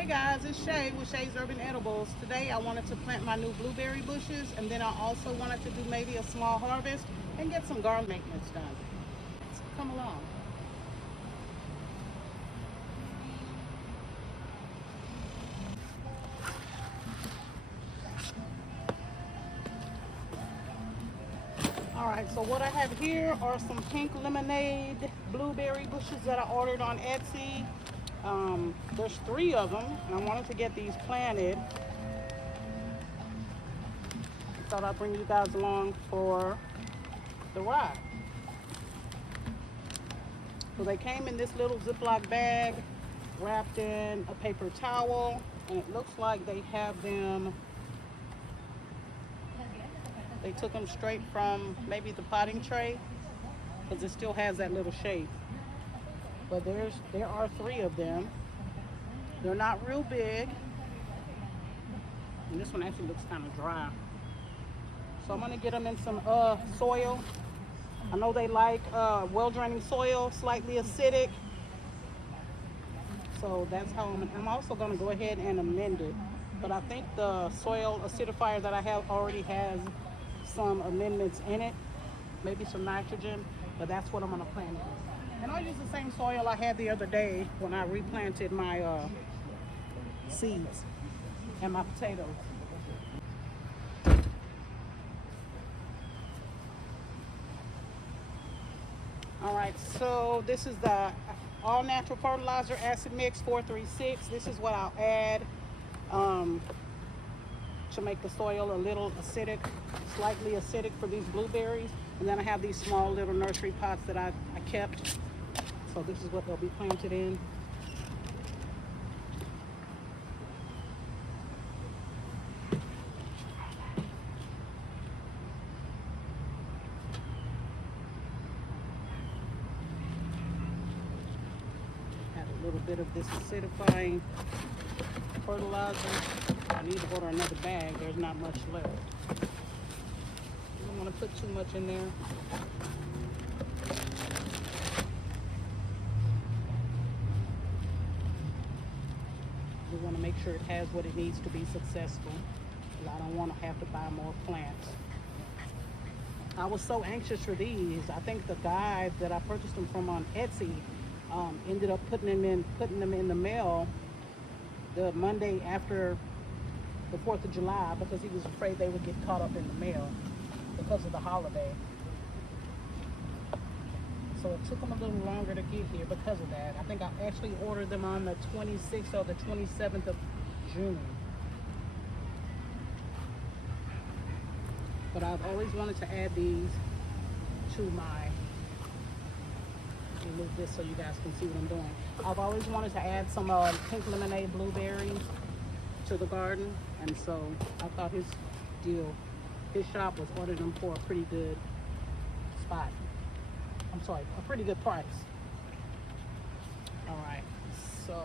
Hey guys, it's Shay with Shay's Urban Edibles. Today I wanted to plant my new blueberry bushes, and then I also wanted to do maybe a small harvest and get some garden maintenance done. So come along. Alright, so what I have here are some pink lemonade blueberry bushes that I ordered on Etsy. There's 3 of them, and I wanted to get these planted. Thought I'd bring you guys along for the ride. So they came in this little Ziploc bag wrapped in a paper towel, and it looks like they have them, they took them straight from maybe the potting tray, because it still has that little shape. But there are 3 of them. They're not real big, and this one actually looks kind of dry. So I'm gonna get them in some soil. I know they like well-draining soil, slightly acidic. So that's how I'm also gonna go ahead and amend it. But I think the soil acidifier that I have already has some amendments in it, maybe some nitrogen, but that's what I'm gonna plant in. And I'll use the same soil I had the other day when I replanted my seeds and my potatoes. All right, so this is the all natural fertilizer acid mix 436. This is what I'll add to make the soil a little acidic, slightly acidic for these blueberries. And then I have these small little nursery pots that I kept. So this is what they'll be planted in. A little bit of this acidifying fertilizer. I need to order another bag. There's not much left. You don't want to put too much in there. We want to make sure it has what it needs to be successful. I don't want to have to buy more plants. I was so anxious for these. I think the guy that I purchased them from on Etsy ended up putting them in the mail the Monday after the 4th of July because he was afraid they would get caught up in the mail because of the holiday. So it took them a little longer to get here because of that. I think I actually ordered them on the 26th or the 27th of June. But I've always wanted to add these to my, let me move this so you guys can see what I'm doing. I've always wanted to add some pink lemonade blueberries to the garden, and so I thought his shop was ordering them for a pretty good spot. I'm sorry, a pretty good price. All right, so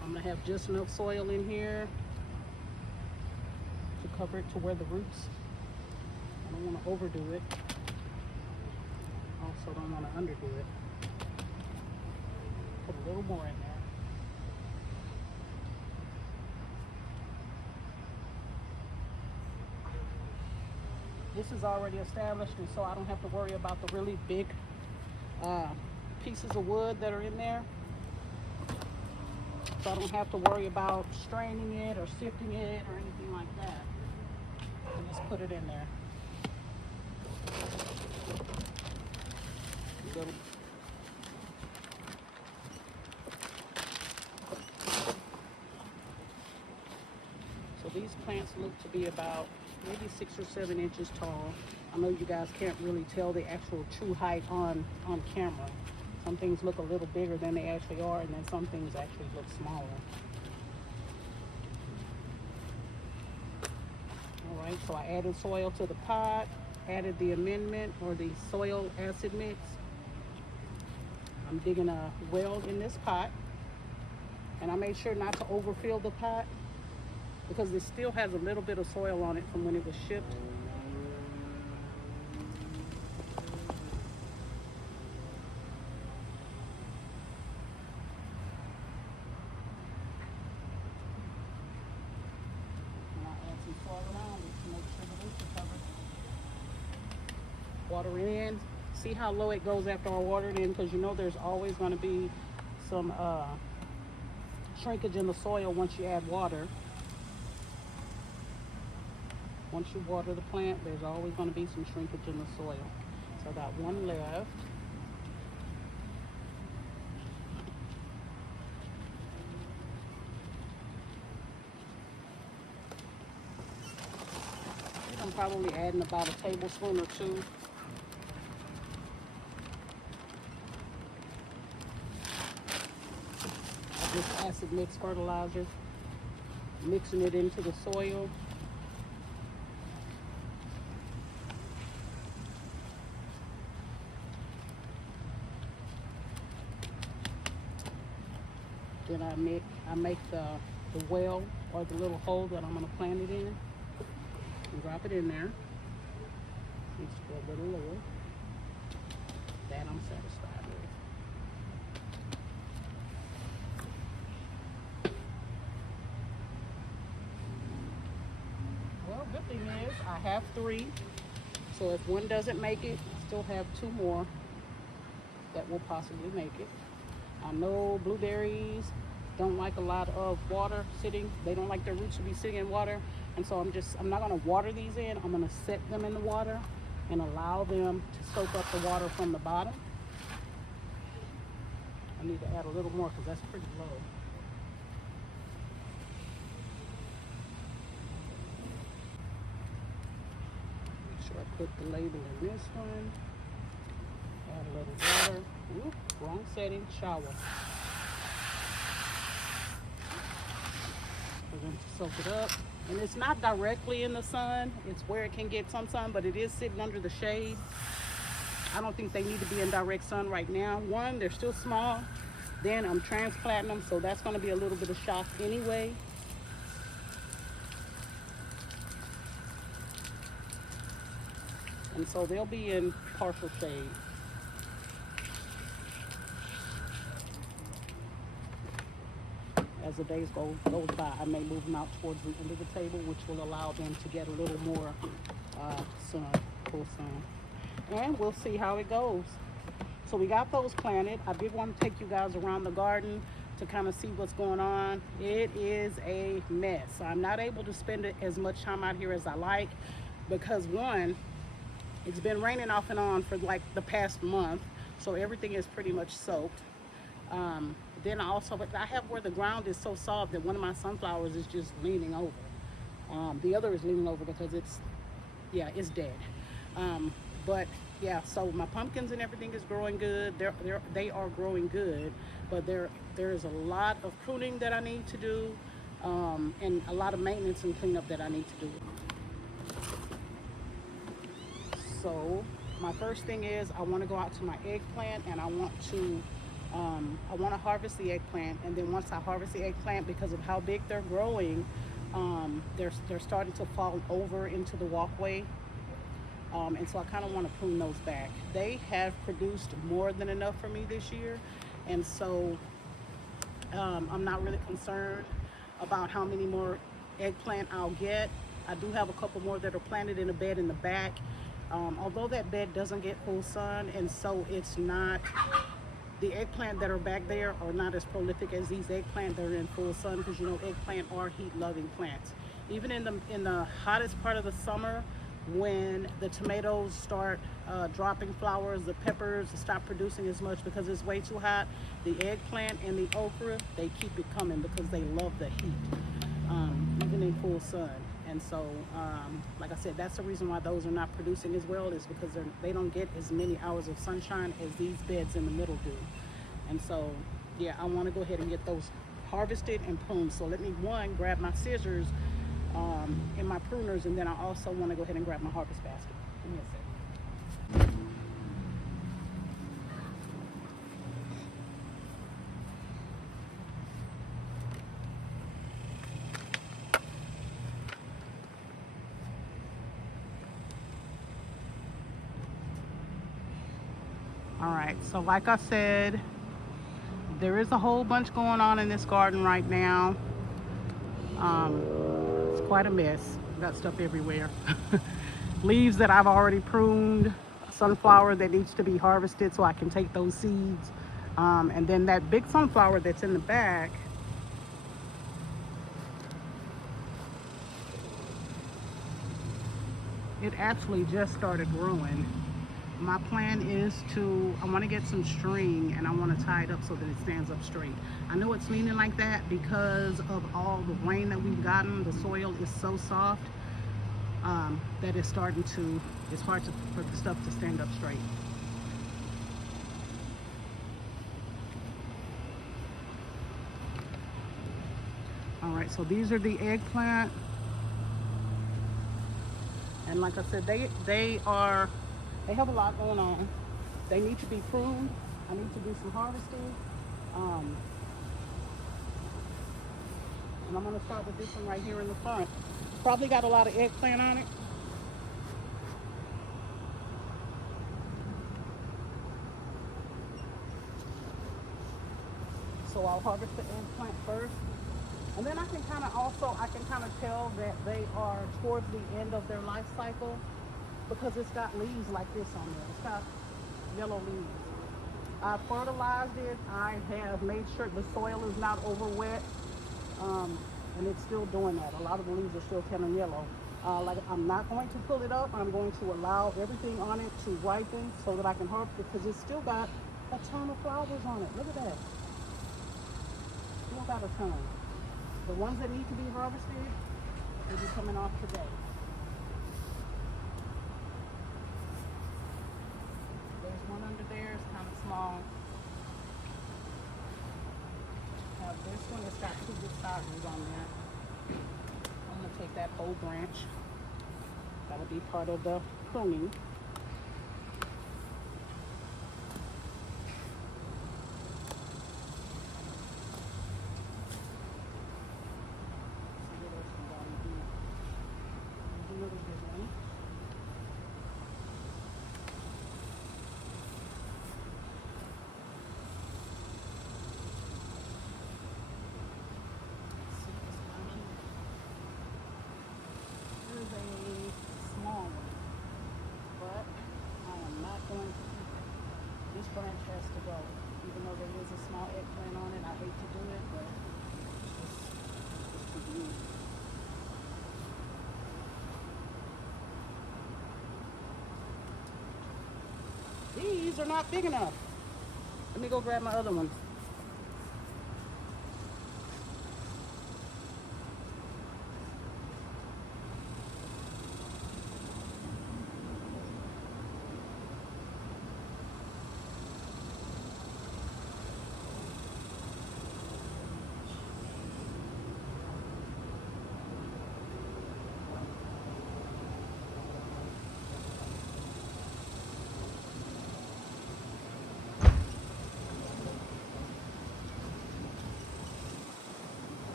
I'm gonna have just enough soil in here to cover it to where the roots. I don't want to overdo it. Also don't want to underdo it. Put a little more in there. This is already established, and so I don't have to worry about the really big pieces of wood that are in there. So I don't have to worry about straining it or sifting it or anything like that. I just put it in there. So these plants look to be about maybe 6 or 7 inches tall. I know you guys can't really tell the actual true height on camera. Some things look a little bigger than they actually are, and then some things actually look smaller. All right, so I added soil to the pot, added the amendment or the soil acid mix. I'm digging a well in this pot, and I made sure not to overfill the pot because it still has a little bit of soil on it from when it was shipped. water it in. See how low it goes after I water it in, because you know there's always going to be some shrinkage in the soil once you add water. Once you water the plant, there's always going to be some shrinkage in the soil. So I got one left. I'm probably adding about a tablespoon or two. Of this acid mix fertilizer, mixing it into the soil. Then I make the well, or the little hole that I'm going to plant it in, and drop it in there. Just a little lower. That I'm satisfied with. Well, good thing is I have 3, so if one doesn't make it, I still have 2 more that will possibly make it. I know blueberries don't like a lot of water sitting. They don't like their roots to be sitting in water. And so I'm not gonna water these in. I'm gonna set them in the water and allow them to soak up the water from the bottom. I need to add a little more because that's pretty low. Make sure I put the label in this one. Add a little water. Oop, wrong setting, shower. For them to soak it up. And it's not directly in the sun. It's where it can get some sun, but it is sitting under the shade. I don't think they need to be in direct sun right now. One, they're still small. Then I'm transplanting them, so that's going to be a little bit of shock anyway. And so they'll be in partial shade. As the days goes by, I may move them out towards the end of the table, which will allow them to get a little more sun, full sun. And we'll see how it goes. So we got those planted. I did want to take you guys around the garden to kind of see what's going on. It is a mess. I'm not able to spend as much time out here as I like because, one, it's been raining off and on for like the past month, so everything is pretty much soaked. Then I have where the ground is so soft that one of my sunflowers is just leaning over. The other is leaning over because it's dead. But yeah, so my pumpkins and everything is growing good. They are growing good, but there is a lot of pruning that I need to do, and a lot of maintenance and cleanup that I need to do. So my first thing is I want to go out to my eggplant, and I want to harvest the eggplant. And then once I harvest the eggplant, because of how big they're growing, they're starting to fall over into the walkway. And so I kind of want to prune those back. They have produced more than enough for me this year, and so I'm not really concerned about how many more eggplant I'll get. I do have a couple more that are planted in a bed in the back, although that bed doesn't get full sun, and so it's not, the eggplant that are back there are not as prolific as these eggplant that are in full sun, because you know eggplant are heat-loving plants. Even in the hottest part of the summer, when the tomatoes start dropping flowers, the peppers stop producing as much because it's way too hot, the eggplant and the okra, they keep it coming because they love the heat, even in full sun. And so, like I said, that's the reason why those are not producing as well, is because they don't get as many hours of sunshine as these beds in the middle do. And so, yeah, I want to go ahead and get those harvested and pruned. So let me, one, grab my scissors and my pruners, and then I also want to go ahead and grab my harvest basket. Give me a second. All right, so like I said, there is a whole bunch going on in this garden right now. It's quite a mess. Got stuff everywhere. Leaves that I've already pruned, sunflower that needs to be harvested so I can take those seeds. And then that big sunflower that's in the back, it actually just started growing. My plan is I want to get some string and I want to tie it up so that it stands up straight. I know it's leaning like that because of all the rain that we've gotten. The soil is so soft that it's hard for the stuff to stand up straight. All right, so these are the eggplant. And like I said, they have a lot going on. They need to be pruned. I need to do some harvesting. And I'm gonna start with this one right here in the front. Probably got a lot of eggplant on it. So I'll harvest the eggplant first. And then I can kind of tell that they are towards the end of their life cycle because it's got leaves like this on there. It's got yellow leaves. I fertilized it. I have made sure the soil is not over wet. And it's still doing that. A lot of the leaves are still turning yellow. I'm not going to pull it up. I'm going to allow everything on it to ripen so that I can harvest it because it's still got a ton of flowers on it. Look at that. Still got a ton. The ones that need to be harvested will be coming off today. There's one under there, it's kind of small. Now this one has got two good sizes on there. I'm gonna take that whole branch. That'll be part of the pruning. Branch has to go. Even though there is a small eggplant on it, I hate to do it, but it's to do. These are not big enough. Let me go grab my other ones.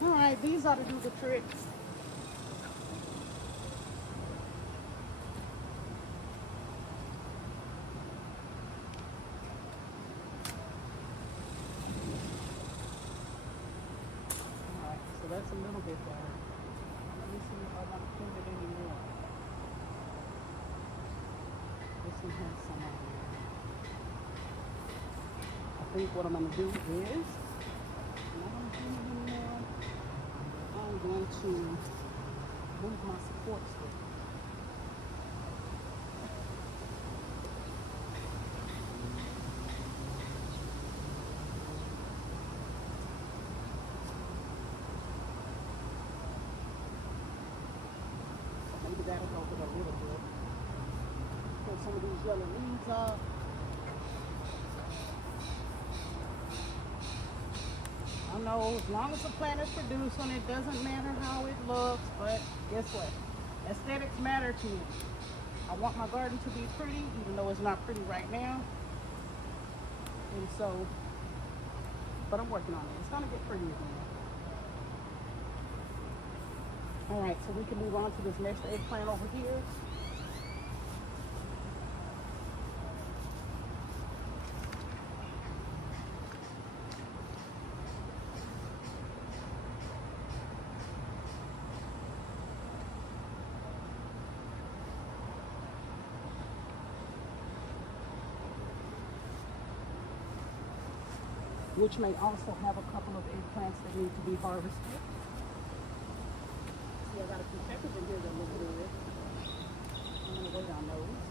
All right, these ought to do the trick. All right, so that's a little bit better. Let me see if I want to prune it anymore. This one has some on there. I think what I'm going to do is, I'm not going to prune it anymore. I'm going to move my support stick. So maybe that'll help it a little bit. Pull some of these yellow leaves off. I know as long as the plant is producing, it doesn't matter how it looks, but guess what? Aesthetics matter to me. I want my garden to be pretty, even though it's not pretty right now. And so, but I'm working on it. It's gonna get pretty again. All right, so we can move on to this next eggplant over here. which may also have a couple of eggplants that need to be harvested. See, I got a few peppers in here that look good. I'm gonna wait on those.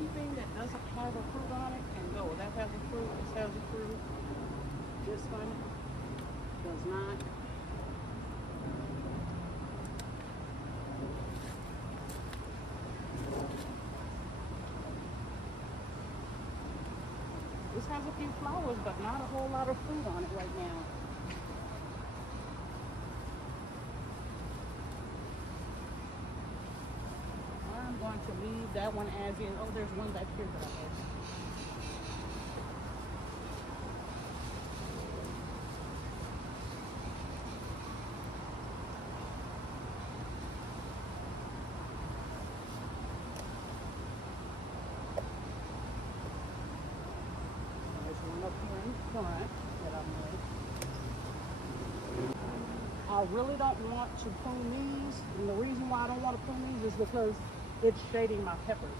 Anything that doesn't have a fruit on it can go. That has a fruit, this has a fruit. This one does not. This has a few flowers, but not a whole lot of fruit on it right now. I'm going to leave that one as is. Oh, there's one back here that I have. There's one up here in front that I'm with. I really don't want to prune these, and the reason why I don't want to prune these is because it's shading my peppers.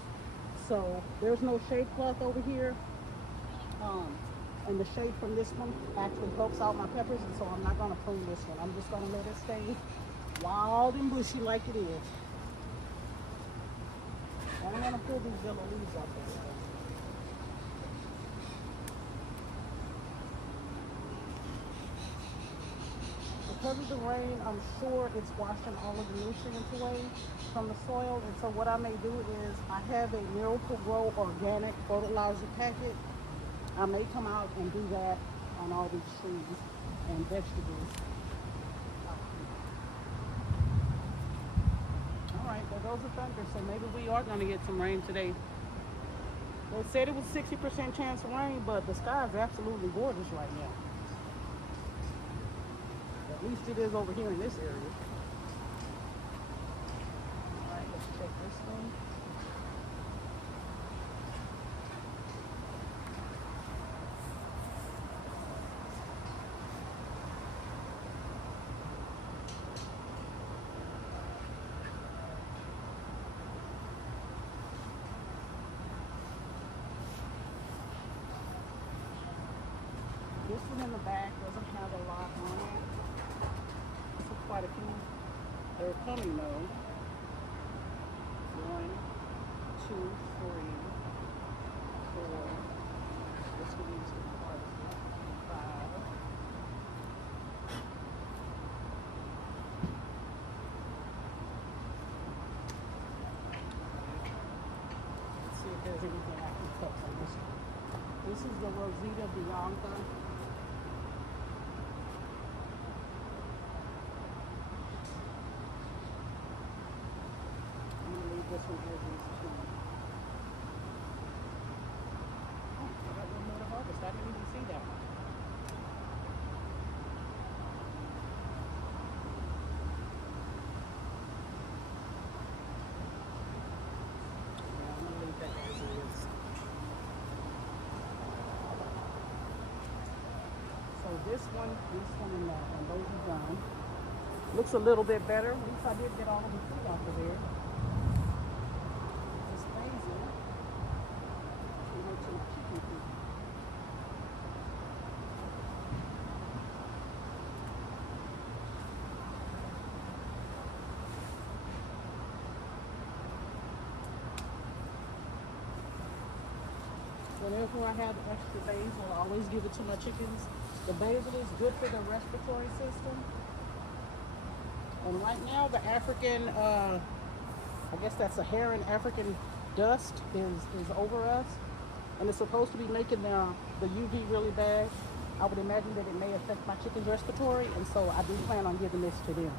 So there's no shade cloth over here, and the shade from this one actually helps out my peppers, and so I'm not going to prune this one. I'm just going to let it stay wild and bushy like it is. And I'm going to pull these yellow leaves off this way. Because of the rain, I'm sure it's washing all of the nutrients away from the soil. And so what I may do is I have a Miracle Grow organic fertilizer packet. I may come out and do that on all these trees and vegetables. All right, there goes the thunder. So maybe we are going to get some rain today. They said it was 60% chance of rain, but the sky is absolutely gorgeous right now. At least it is over here in this area. All right, let's check this one. This one in the back doesn't have a lot on it. Quite a few. They're coming though. 1, 2, 3, 4. This one needs to be harvested. 5. Let's see if there's anything I can touch on this one. This is the Rosita Bianca. This one has these two. Oh, I got one more to harvest. I didn't even see that one. Yeah, I'm gonna leave that as is. So this one, and that one, those are done. Looks a little bit better. At least I did get all of the fruit off of there. Whenever I have extra basil, I always give it to my chickens. The basil is good for their respiratory system. And right now, the African, I guess that's Saharan African dust is over us. And it's supposed to be making the UV really bad. I would imagine that it may affect my chicken's respiratory, and so I do plan on giving this to them.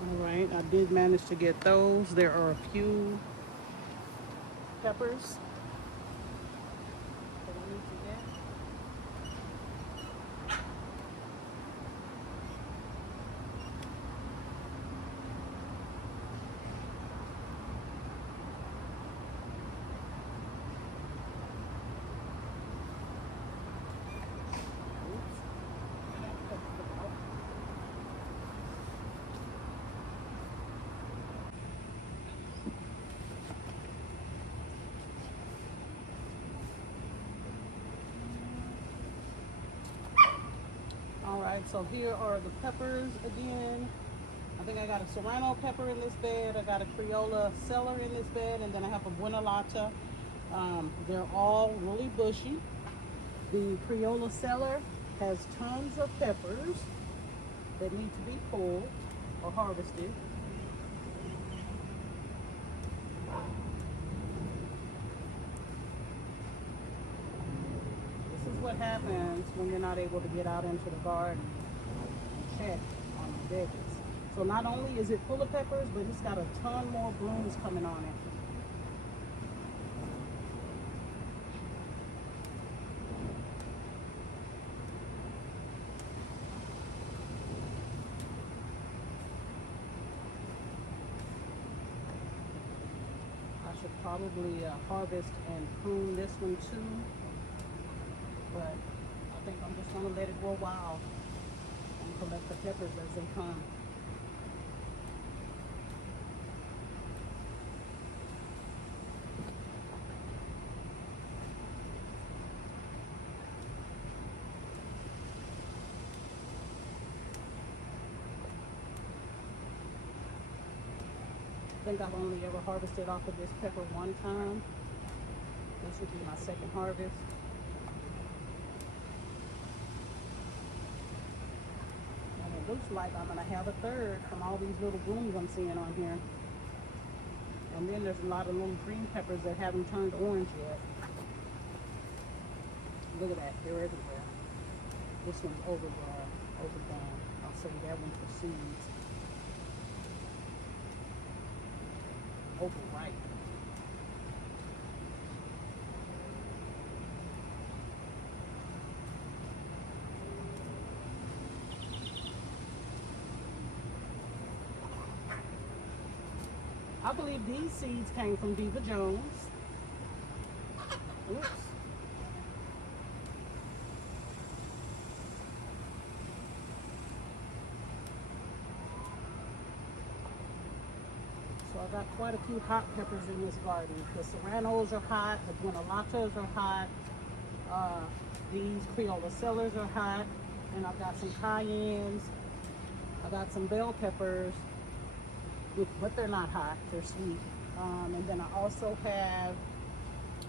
All right, I did manage to get those. There are a few peppers that I need to get. Alright, so here are the peppers again. I think I got a serrano pepper in this bed. I got a Criolla cellar in this bed, and then I have a Buena Lata. They're all really bushy. The Criolla cellar has tons of peppers that need to be pulled or harvested. This is what happens when you're not able to get out into the garden and check on the veggies. So not only is it full of peppers, but it's got a ton more blooms coming on it. I should probably harvest and prune this one too, but I think I'm just gonna let it grow wild and collect the peppers as they come. I think I've only ever harvested off of this pepper one time. This would be my second harvest. And it looks like I'm gonna have a third from all these little blooms I'm seeing on here. And then there's a lot of little green peppers that haven't turned orange yet. Look at that, they're everywhere. This one's overdone. I'll save that one for seeds. Overripe. I believe these seeds came from Diva Jones. Oops. So I got quite a few hot peppers in this garden. The serranos are hot, the Buena Latas are hot, these Criolla cellars are hot, and I've got some cayennes. I got some bell peppers, but they're not hot, they're sweet. And then I also have,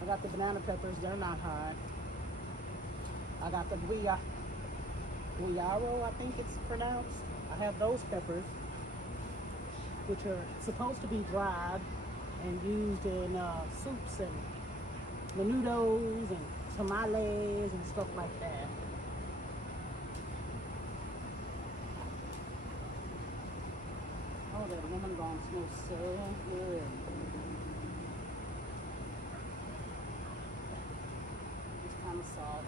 I got the banana peppers, they're not hot. I got the guayaro, I think it's pronounced. I have those peppers, which are supposed to be dried and used in soups and menudos and tamales and stuff like that. Oh, that lemon balm smells so good. It's kind of soft.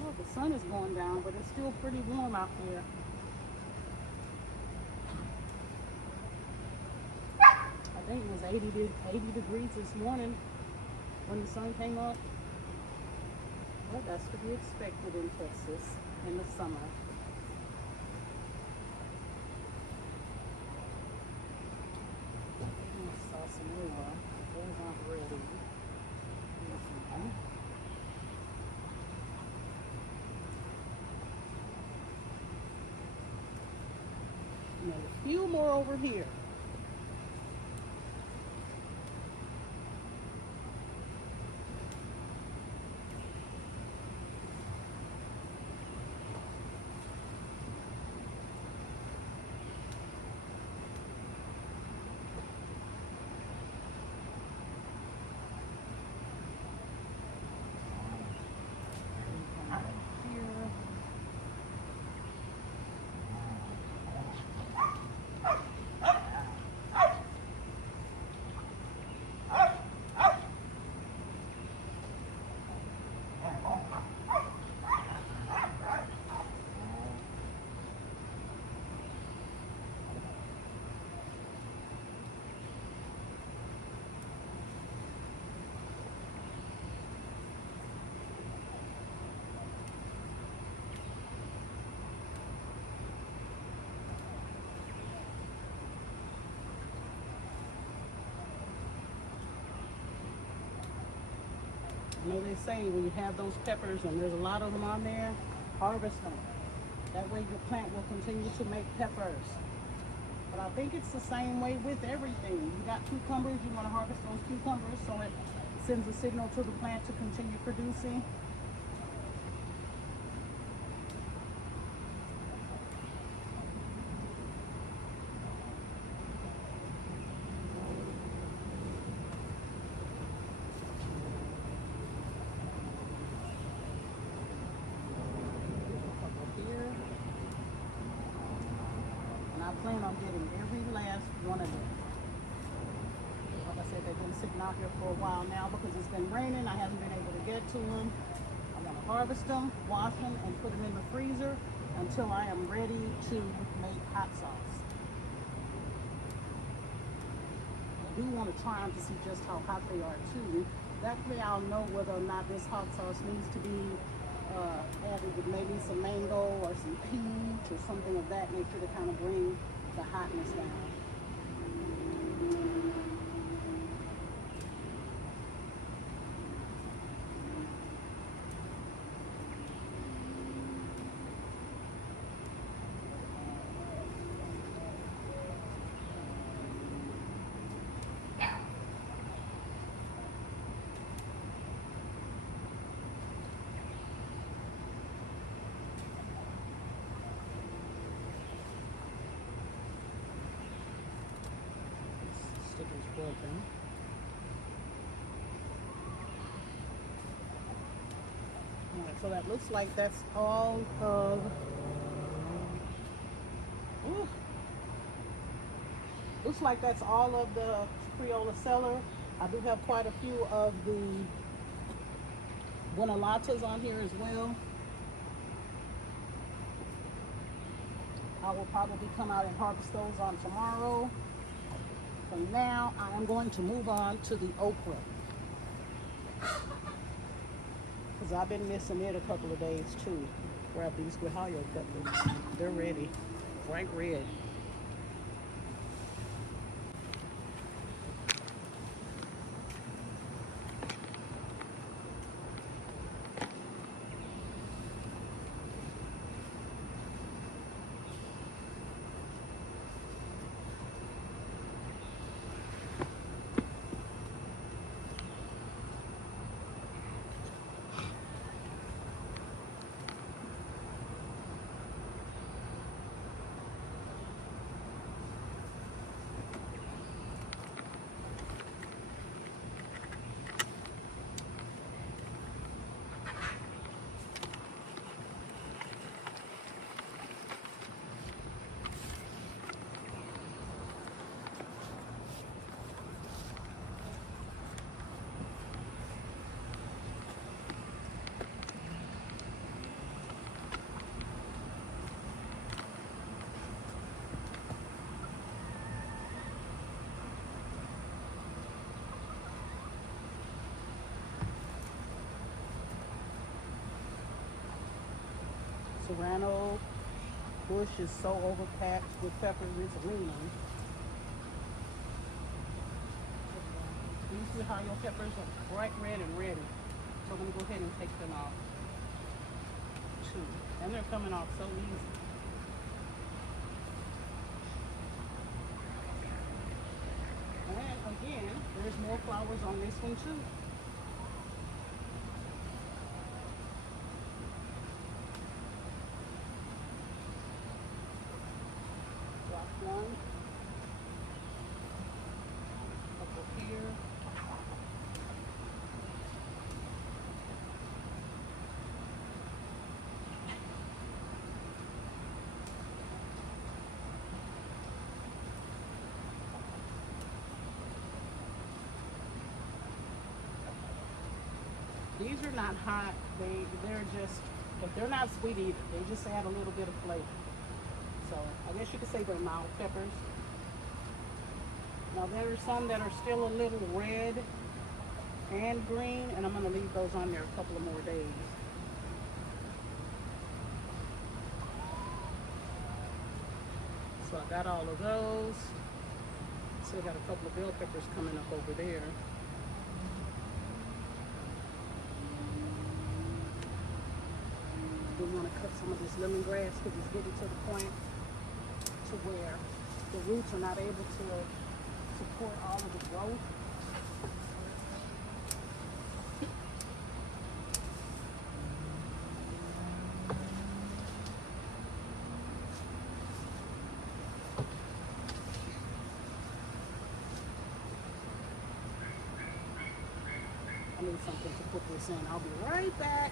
Well, the sun is going down, but it's still pretty warm out here. I think it was 80 degrees this morning when the sun came up. Well, that's to be expected in Texas in the summer. I saw some more. Those aren't ready. And a few more over here. You know, they say when you have those peppers and there's a lot of them on there, harvest them. That way your plant will continue to make peppers. But I think it's the same way with everything. You got cucumbers, you want to harvest those cucumbers so it sends a signal to the plant to continue producing. I plan on getting every last one of them. Like I said, they've been sitting out here for a while now because it's been raining. I haven't been able to get to them. I'm going to harvest them, wash them, and put them in the freezer until I am ready to make hot sauce. I do want to try them to see just how hot they are too. That way I'll know whether or not this hot sauce needs to be added with maybe some mango or some peach or something of that nature to kind of bring the hotness down. Sticker's broken. Alright, so that looks like that's all of looks like that's all of the Crayola Cellar. I do have quite a few of the Buonalatas on here as well. I will probably come out and harvest those on tomorrow. For now, I am going to move on to the okra. Because I've been missing it a couple of days too. Grab these Guajallo peppers. They're ready. Bright red. Serrano bush is so overpacked with peppers, it's leaning. These Guajallo peppers are bright red and ready. So I'm going to go ahead and take them off too. And they're coming off so easy. And again, there's more flowers on this one too. One, couple here. These are not hot. They're just, but they're not sweet either. They just add a little bit of flavor. So I guess you could say they're mild peppers. Now there are some that are still a little red and green, and I'm going to leave those on there a couple of more days. So I got all of those. Still got a couple of bell peppers coming up over there. do want to cut some of this lemongrass because it's getting to the point to where the roots are not able to support all of the growth. I need something to put this in. I'll be right back.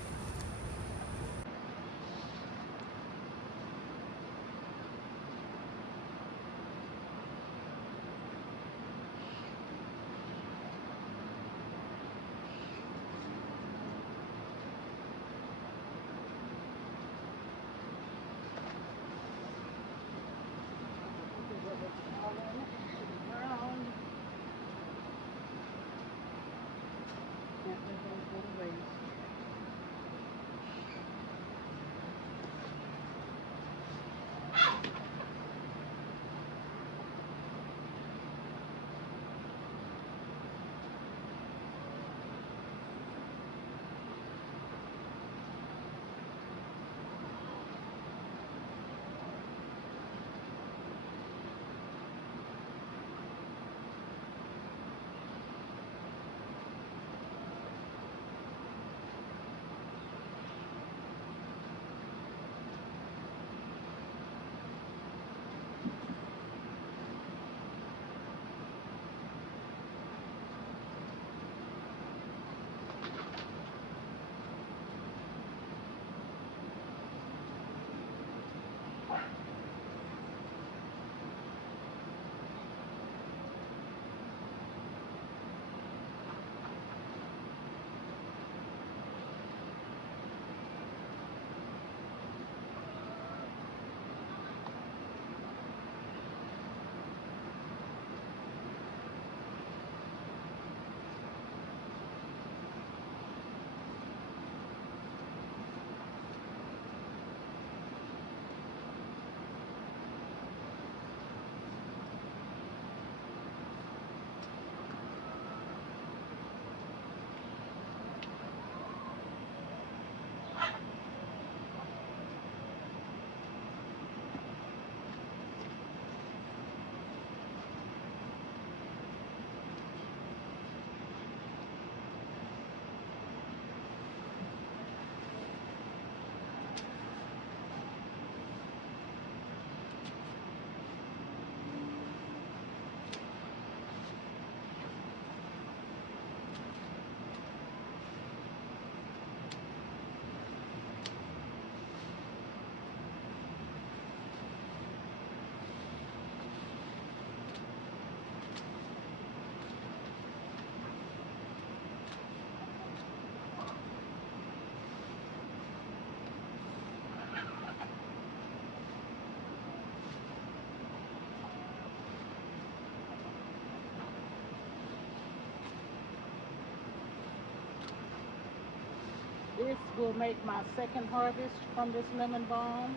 This will make my second harvest from this lemon balm.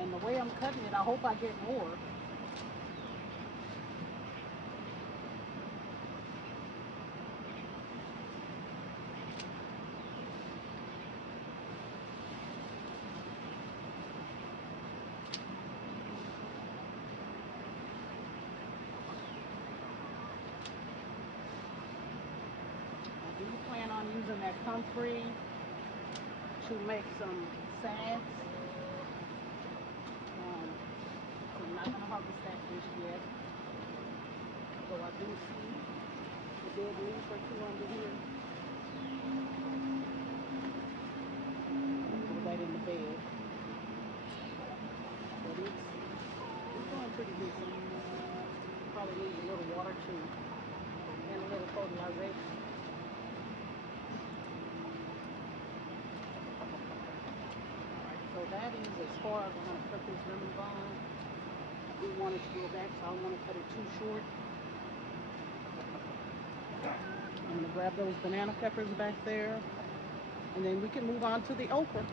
And the way I'm cutting it, I hope I get more. I do plan on using that comfrey to make some sads. So I'm not going to harvest that just yet. Though I do see a dead leaf or two under here. I'll throw that in the bed. But it's doing pretty decent. Probably needs a little water too. And a little fertilization. Alright, so that is as far as I'm going to cut this lemon balm. I do want it to grow back, so I don't want to cut it too short. I'm going to grab those banana peppers back there, and then we can move on to the okra.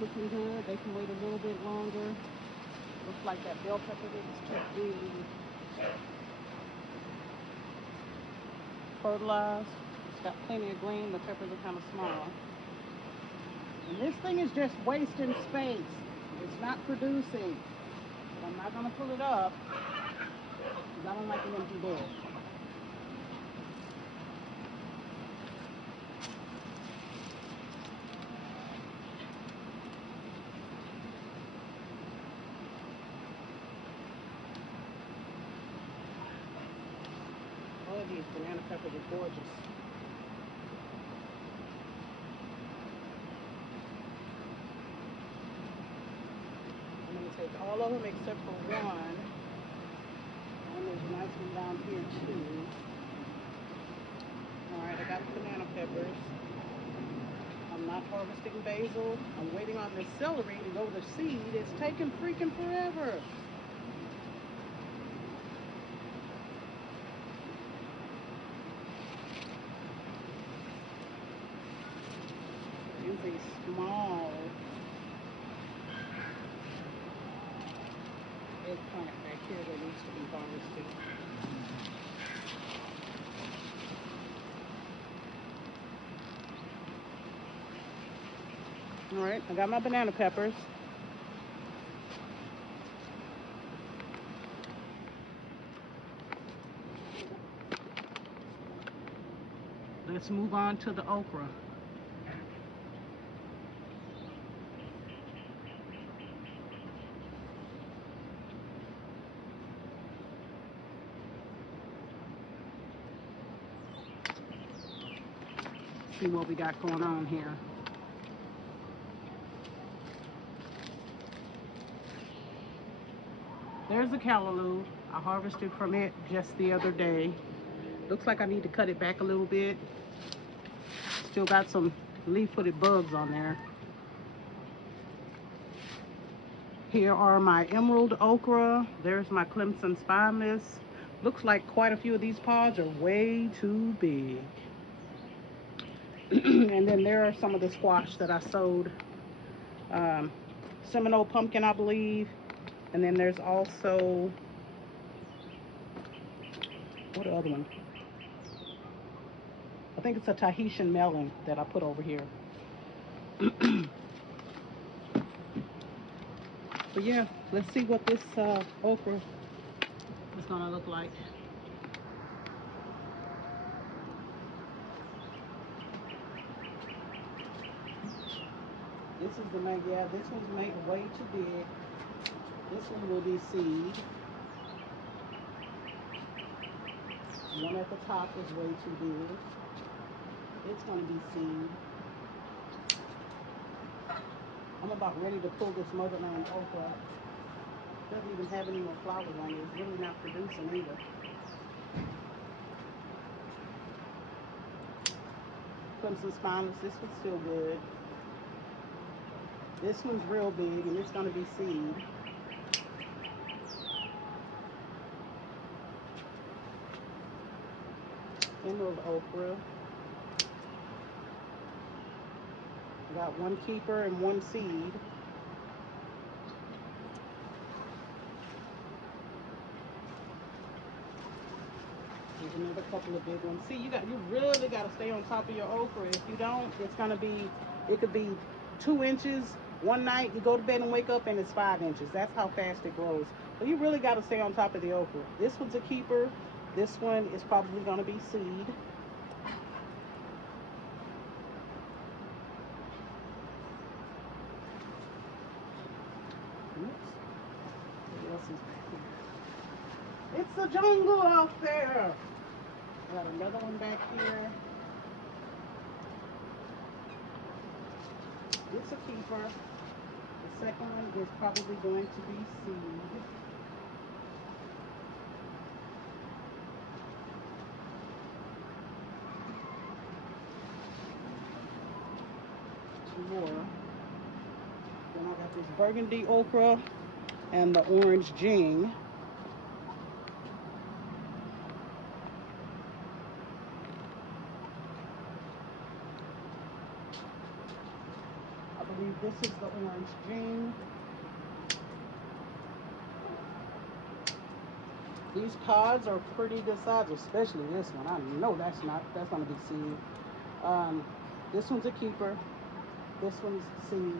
looking good. They can wait a little bit longer. Looks like that bell pepper is too big. Fertilized. It's got plenty of green. The peppers are kind of small. And this thing is just wasting space. It's not producing. But I'm not going to pull it up because I don't like an empty bed. All of these banana peppers are gorgeous. I'm going to take all of them except for one. And there's a nice one down here too. Alright, I got the banana peppers. I'm not harvesting basil. I'm waiting on this celery to go to seed. It's taking freaking forever. Here's a small eggplant back here that needs to be harvested. All right, I got my banana peppers. Let's move on to the okra. See what we got going on here. There's the callaloo. I harvested from it just the other day. Looks like I need to cut it back a little bit. Still got some leaf-footed bugs on there. Here are my emerald okra. There's my Clemson spineless. Looks like quite a few of these pods are way too big. And then there are some of the squash that I sowed. Seminole pumpkin, I believe. And then there's also, what other one? I think it's a Tahitian melon that I put over here. But yeah, let's see what this okra is gonna look like. This is the man, yeah, this one's made way too big. This one will be seed. One at the top is way too big. It's gonna be seed. I'm about ready to pull this motherland okra. Doesn't even have any more flowers on it. It's really not producing either. Clemson spineless, this one's still good. This one's real big and it's gonna be seed. Emerald okra. Got one keeper and one seed. There's another couple of big ones. See, you really got to stay on top of your okra. If you don't, it could be 2 inches one night. You go to bed and wake up and it's 5 inches. That's how fast it grows. So you really got to stay on top of the okra. This one's a keeper. This one is probably going to be seed. What else is back here? It's the jungle out there. Got another one back here. It's a keeper. The second one is probably going to be seed. Two more. Then I got this burgundy okra and the orange jing. I believe This is the orange gene. These pods are pretty good size, especially this one. I know that's gonna be seed. Um, this one's a keeper. This one's seed.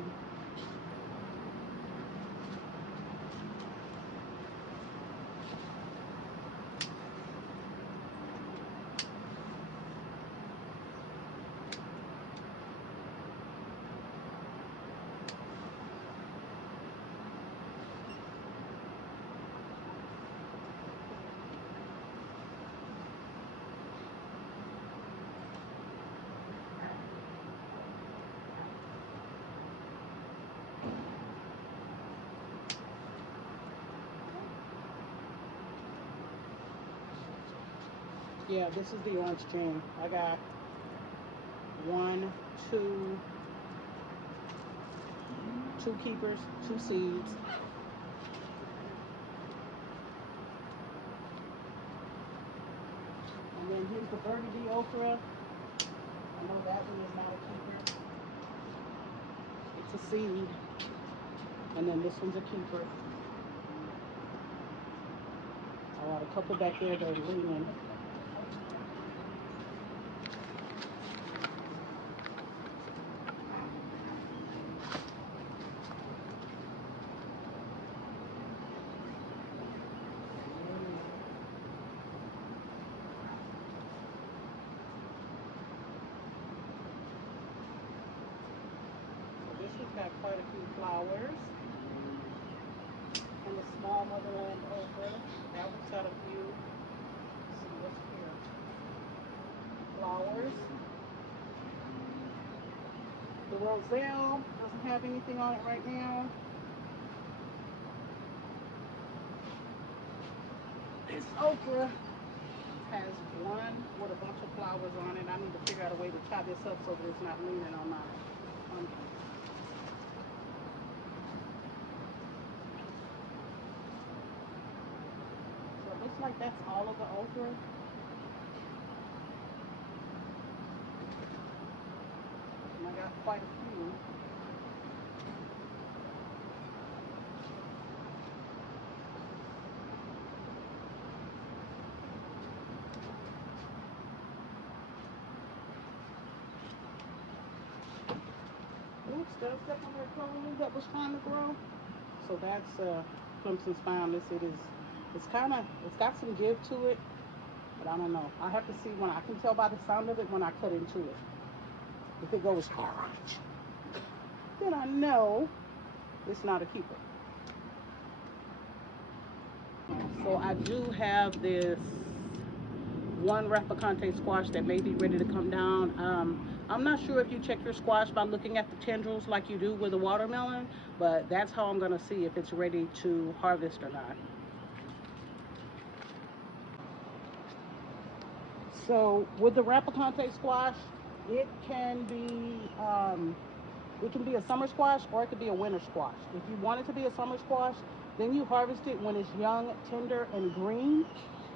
Yeah, this is the orange gene. I got one, two, two keepers, two seeds. And then here's the burgundy okra. I know that one is not a keeper. It's a seed. And then this one's a keeper. I got a couple back there that are leaning. So this one's got quite a few flowers. And the small motherland okra. That one's got a few. Let's see what's here. Flowers. The roselle doesn't have anything on it right now. This okra has one with a bunch of flowers on it. I need to figure out a way to tie this up so that it's not leaning on my So it looks like that's all of the okra. And I got quite a few. Oops, did I step on that clone that was trying to grow? So that's Clemson spineless. It's got some give to it, but I don't know. I have to see when I can tell by the sound of it when I cut into it. If it goes orange, then I know it's not a keeper. So I do have this one Rapicante squash that may be ready to come down. I'm not sure if you check your squash by looking at the tendrils like you do with a watermelon, but that's how I'm gonna see if it's ready to harvest or not. So with the Rapicante squash, it can be it can be a summer squash or it could be a winter squash. If you want it to be a summer squash, then you harvest it when it's young, tender, and green.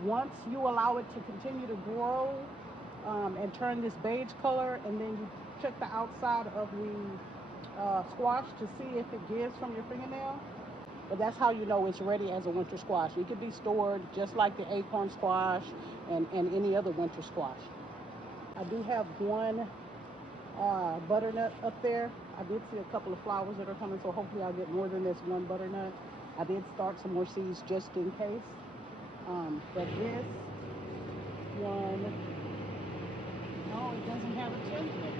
Once you allow it to continue to grow and turn this beige color, and then you check the outside of the squash to see if it gives from your fingernail. But that's how you know it's ready as a winter squash. It could be stored just like the acorn squash and any other winter squash. I do have one butternut up there. I did see a couple of flowers that are coming, so hopefully I'll get more than this one butternut. I did start some more seeds just in case. But this one, no, it doesn't have a template.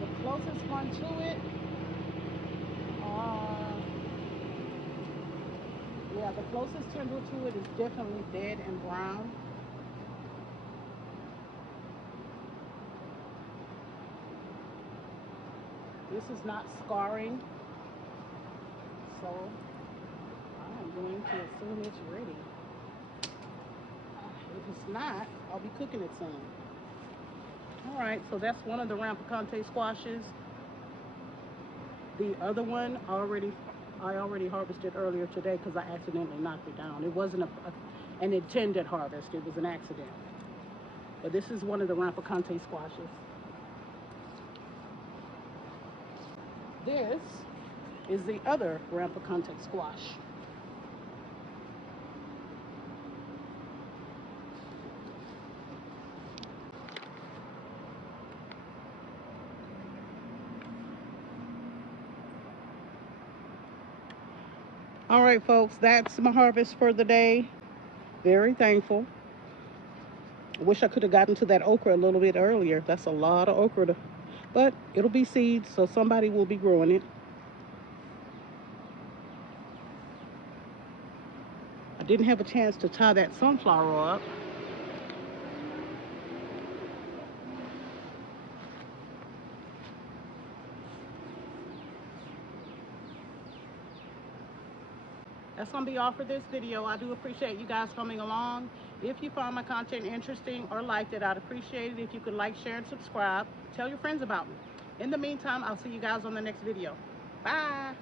The closest one to it, uh, yeah, the closest tendril to it is definitely dead and brown. This is not scarring, so I am going to assume it's ready. If it's not, I'll be cooking it soon. All right, so that's one of the Rampicante squashes. The other one I already harvested earlier today because I accidentally knocked it down. It wasn't an intended harvest. It was an accident. But this is one of the rampicante squashes. This is the other rampicante squash. All right, folks, that's my harvest for the day. Very thankful. I wish I could have gotten to that okra a little bit earlier. That's a lot of okra, but it'll be seeds, so somebody will be growing it. I didn't have a chance to tie that sunflower up. That's going to be all for this video. I do appreciate you guys coming along. If you found my content interesting or liked it, I'd appreciate it if you could like, share, and subscribe. Tell your friends about me. In the meantime, I'll see you guys on the next video. Bye.